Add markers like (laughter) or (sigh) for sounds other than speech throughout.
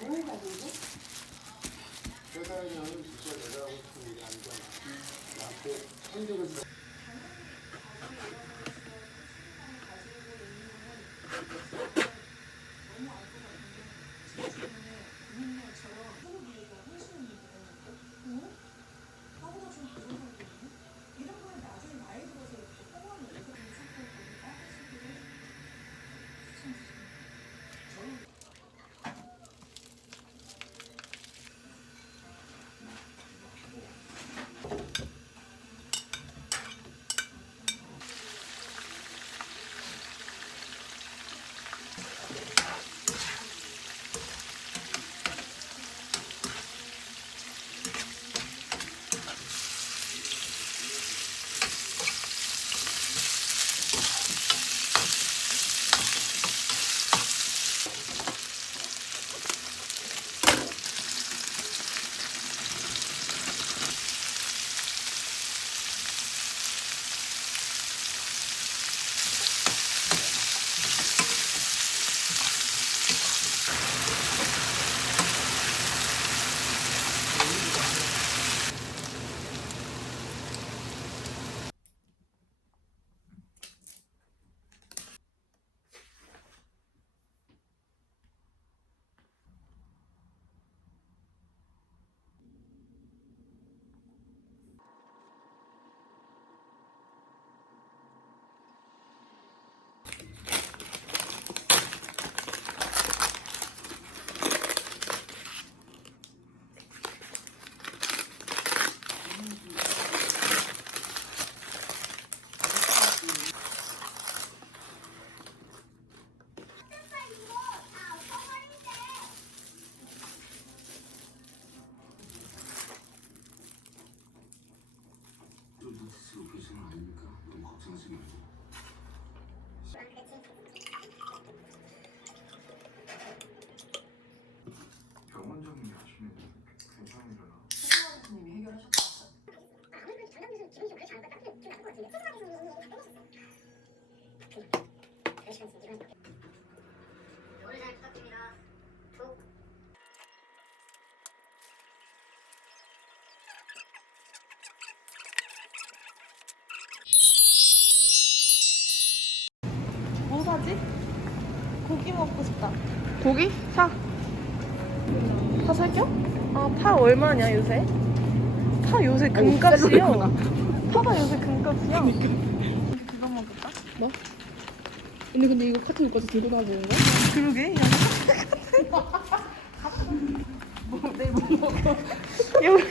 너무 가는데? 세상에 하는 진짜 내가 하고 싶은 일이 아니잖아. 나한테 힘들어서. 병원 정리 하시면 괜찮으려나? 선생님이 해결하셨다. 오늘 잘 부탁드립니다. 툭. 뭐 사지? 고기 싶다. 고기? 사. 파 살겨? 아, 파 얼마냐, 요새? 파 요새 금값이요. 파가 요새 금값이야. 그거 먹을까? 뭐? 근데 근데 이거 카트 오빠도 들고 다니는 거야? 그러게. 야. 뭐, 뭐 먹어? 여기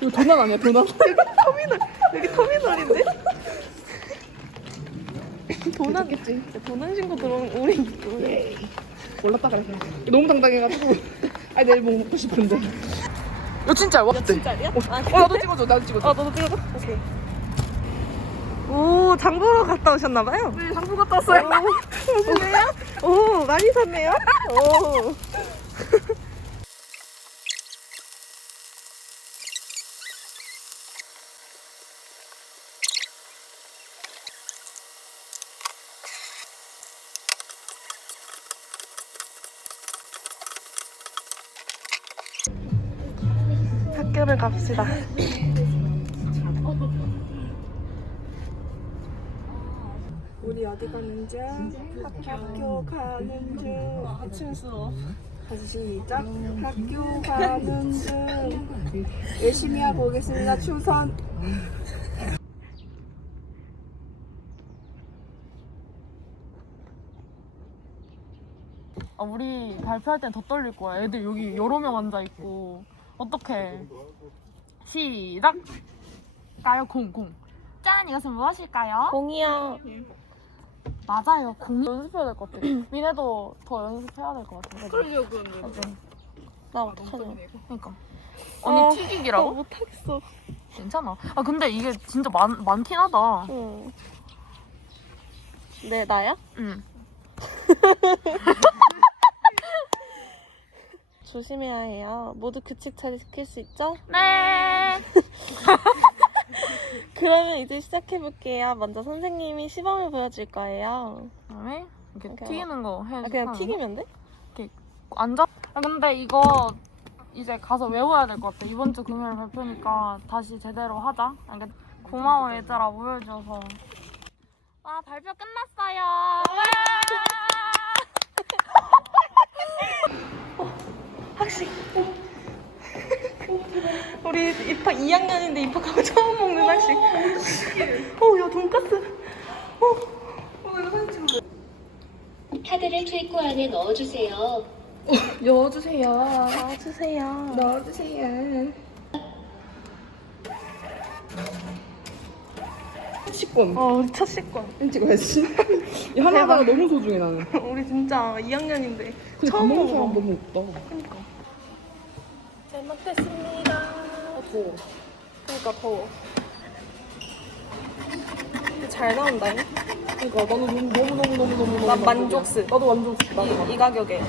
이거 도난 아니야 도난? 터미널, 여기 터미널인데? 도난, 괜찮겠지. 도난 신고 들어오는 우리 왜? 몰랐다 그래 너무 당당해가지고 (laughs) 아 내일 뭐 먹고 싶은데 이거 진짜 와 진짜리야? 아, 어 나도 찍어줘 나도 찍어줘 아, 너도 찍어줘? 오케이. 오, 장보러 갔다 오셨나봐요? 네 상부 갔다 왔어요 무슨데요? 오, 많이 샀네요? 오. 학교를 갑시다. 우리 어디 가는 중? 학교 가는 중. 아침 수업. 다시 시작. 학교 가는 중. 열심히 하고 오겠습니다. 추선. 아, 우리 발표할 땐 더 떨릴 거야. 애들 여기 여러 명 앉아 있고. 어떡해. 시작. 까요 공 공. 짠 이것은 무엇일까요? 공이야. 맞아요. 공 연습해야 될 것 같아. 미네도 더 연습해야 될 것 같아. 그러려고 맞아. 나 어떡하냐. 그러니까. 언니 아, 튀기기라고? 나 못하겠어. 괜찮아. 아 근데 이게 진짜 많 많긴 하다. 응. 네, 나야? 응. (laughs) 조심해야 해요. 모두 규칙 잘 지킬 수 있죠? 네. (laughs) 그러면 이제 시작해 볼게요. 먼저 선생님이 시범을 보여줄 거예요. 그다음에 이렇게 이렇게 튀기는 거 해. 아, 그냥 하는 거? 튀기면 돼? 앉아. 아 근데 이거 이제 가서 외워야 될 것 같아. 이번 주 금요일 발표니까 다시 제대로 하자. 그러니까 고마워 얘들아 모여줘서. 와 발표 끝났어요. 학식. 우리 입학 2학년인데 입학하고 (laughs) 처음 먹는 학식. 어, 야 돈까스. 카드를 출구 안에 (laughs) 넣어주세요. 넣어주세요. 넣어주세요. 넣어주세요. 식권. 어, 우리 첫 식권. 찍어야지. (laughs) 이 하나하나가 너무 소중해 나는. 우리 진짜 2학년인데 근데 처음 밥 먹는 먹어. 사람 너무 없다. 그러니까. 잘 먹겠습니다. 아, 더워. 그러니까 더워. 잘 나온다잉. 그러니까 나는 너무 너무 너무 너무 너무 너무 난 만족스. 나도 만족스. 나도 이. 이 가격에.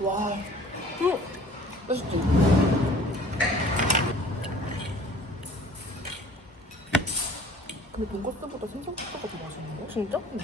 와. 응. 맛있지. 근데 돈가스보다 생선가스가 더 맛있는데? 진짜? 응.